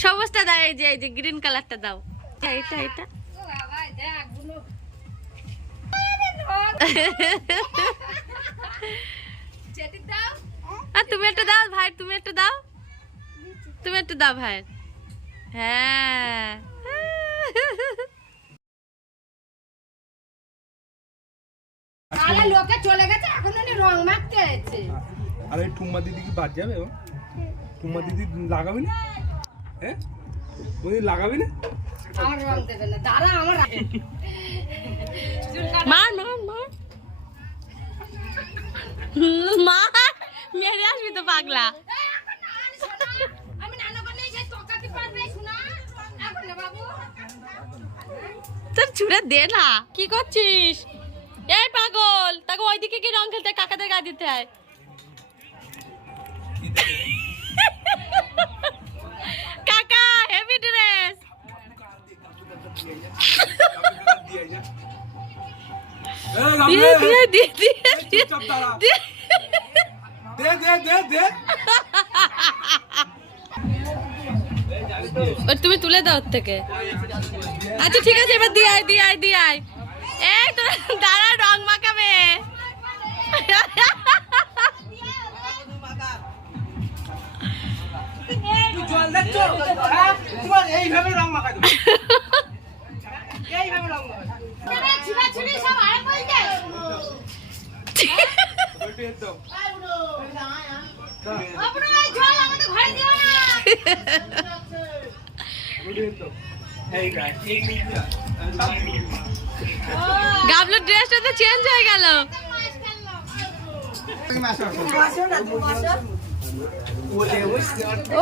সবুজটা দাও, এই যে গ্রিন কালারটা দাও। এটা এটা তুমি একটা দাও ভাই, তুমি একটা দাও, তুমি একটা দাও ভাই। হ্যাঁ লোকে চলে গেছে, এখন রং মাখতে আছে। আরে টুম্মা দিদি কি বাদ যাবে? টুম্মা দিদি লাগাবি না? হ্যাঁ ওই লাগাবি না? আমার রং দেবে না, দাঁড়া আমার মার মার মার মার, মেরে আসবি তো পাগলা। আমি নানা বানাই যে টকাতে পারবে শোনা এখন না বাবু। তোর ছুড়ে দে না, কি করছিস? এই পাগল, তাকে ওইদিকে কি রং খেলতে, কাকাদের গা দিতে হয়। কাকা হেভি ড্রেস। তুমি তুলে দাও ওর থেকে। আচ্ছা ঠিক আছে, এবার দিয়ে আয় দিয়ে আয় দিয়ে আয়। এই তোর দাঁড়া, রং মাখাবে। এইভাবে রং মাখাই দেবো, এইভাবে রং মাখাই গাবলুর ড্রেসটা তো চেঞ্জ হয়ে গেল।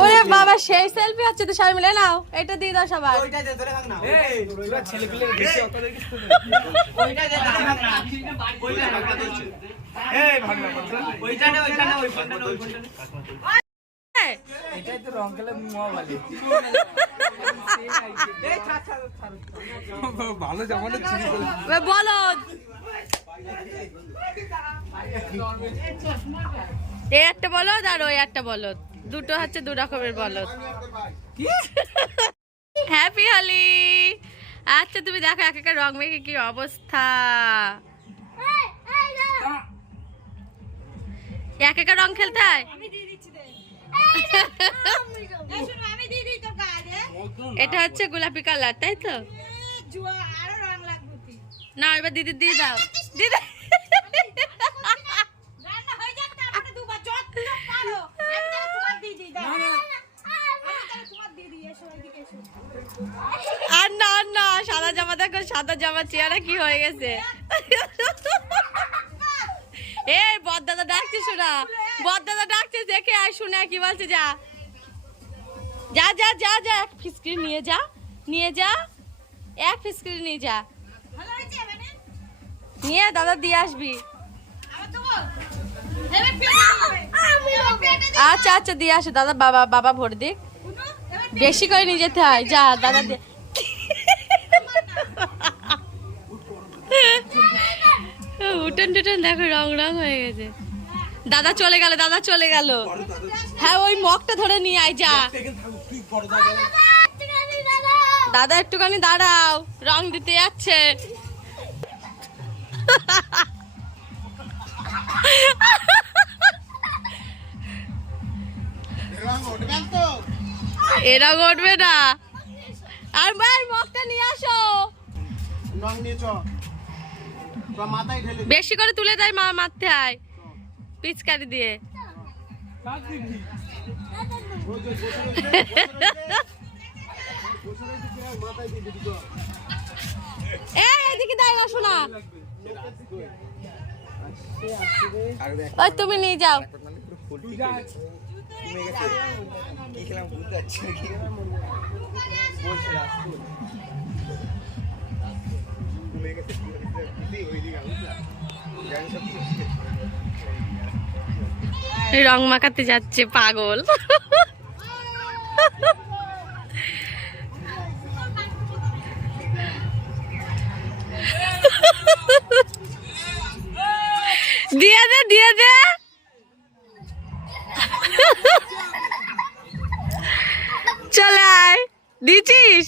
ওরে বাবা, সেই সেলফি হচ্ছে তো, সবাই মিলে নাও, এটা দিয়ে দাও সবাই। ভালো জামাটা চিনি বলো, এই একটা বলদ আর ওই একটা বলদ, দুটো হচ্ছে দু রকমের বলদ। হ্যাপি হোলি। আচ্ছা তুমি দেখো এক একটা রং মেখে কি অবস্থা, এক একটা রং খেলতে হয়। এটা হচ্ছে গোলাপি কালার, তাই তো? না এবার দিদি দিয়ে দাও, দিদি আর না আর না, সাদা জামা দেখো, সাদা জামা চেহারা কি হয়ে গেছে। এই বড়দাদা ডাকছে, শোনা বড়দাদা ডাকছে, দেখে আর শুনে কি বলছে। যা যা যা যা যা, এক ফিসকিরি নিয়ে যা, নিয়ে যা, এক ফিসকিরি নিয়ে যা, নিয়ে দাদা দিয়ে আসবি। আচ্ছা আচ্ছা দিয়ে আসে দাদা, বাবা বাবা ভরে দিক, বেশি করে নিয়ে যেতে হয়। যা দাদা দিয়ে। উঠোন টুটন দেখো রং রং হয়ে গেছে। দাদা চলে গেল, দাদা চলে গেল। হ্যাঁ ওই মগটা ধরে নিয়ে আয়, যা। দাদা একটুখানি দাঁড়াও, রং দিতে যাচ্ছে। এরা ঘটবে না। আর ভাই মগটা নিয়ে আসো, বেশি করে তুলে দেয় মা, মারতে হয় পিচকারি দিয়ে। এদিকে দেয় না, শোনা ওই তুমি নিয়ে যাও। রং মাখাতে যাচ্ছে পাগল। দিয়ে দে দিয়ে দে। দিছিস?